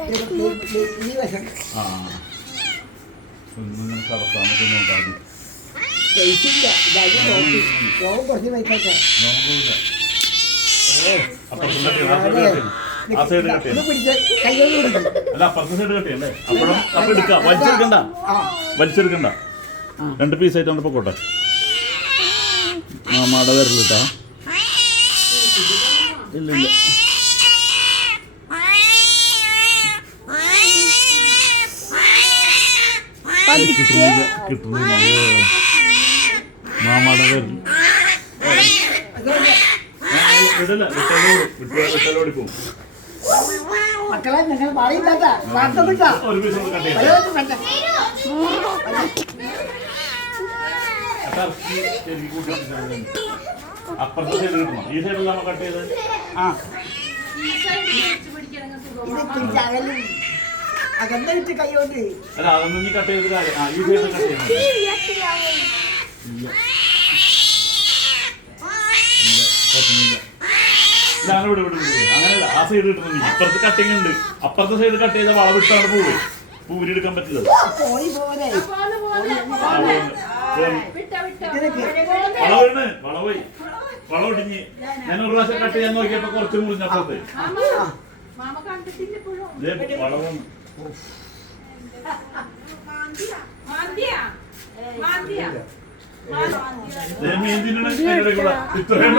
ആ ഒന്നും കടത്താമൊക്കെ നോക്കാതെ ആ സൈഡ് കട്ടിയല്ലേ അല്ല അപ്പുറത്തെ സൈഡ് കട്ടിയല്ലേ അപ്പോഴും അപ്പം എടുക്കാം വലിച്ചെടുക്കണ്ട 2 പീസായിട്ട് കൊണ്ട് പൊക്കോട്ടെ മട വരലിട്ടാ ഇല്ല കിട്ടുന്നില്ല മാമാടെ വരൽ വിടല വിട്ടലോടി പോകും മക്കളെ നിങ്ങൾ പറയുന്നില്ല ഒരു പീസ് ഒന്ന് കട്ട് ചെയ്യാം അപ്പുറത്തെ സൈഡ് കിട്ടണം ഈ സൈഡിൽ നമ്മൾ കട്ട് ചെയ്ത് അകന്നിട്ട് കൈകൊണ്ട് അല്ല അതൊന്നും നീ കട്ട് ചെയ്ത് കാര്യം ഈ സൈഡിൽ കട്ട് ചെയ്യണം അങ്ങനെ വിട് അങ്ങനെയല്ല ആ സൈഡ് കിട്ടുന്നു നീ ഇപ്പുറത്ത് കട്ടിങ് ഉണ്ട് അപ്പുറത്തെ സൈഡ് കട്ട് ചെയ്ത വളവിട്ടാണ് പോവേ പൂരിയെടുക്കാൻ പറ്റില്ല വളവൊടിഞ്ഞ് ഞാൻ ഒരു പ്രാവശ്യം കട്ട് ചെയ്യാൻ നോക്കിയപ്പോ കുറച്ച് മുറിഞ്ഞപ്പുറത്ത് വളവൊന്ന് ഇത്രയും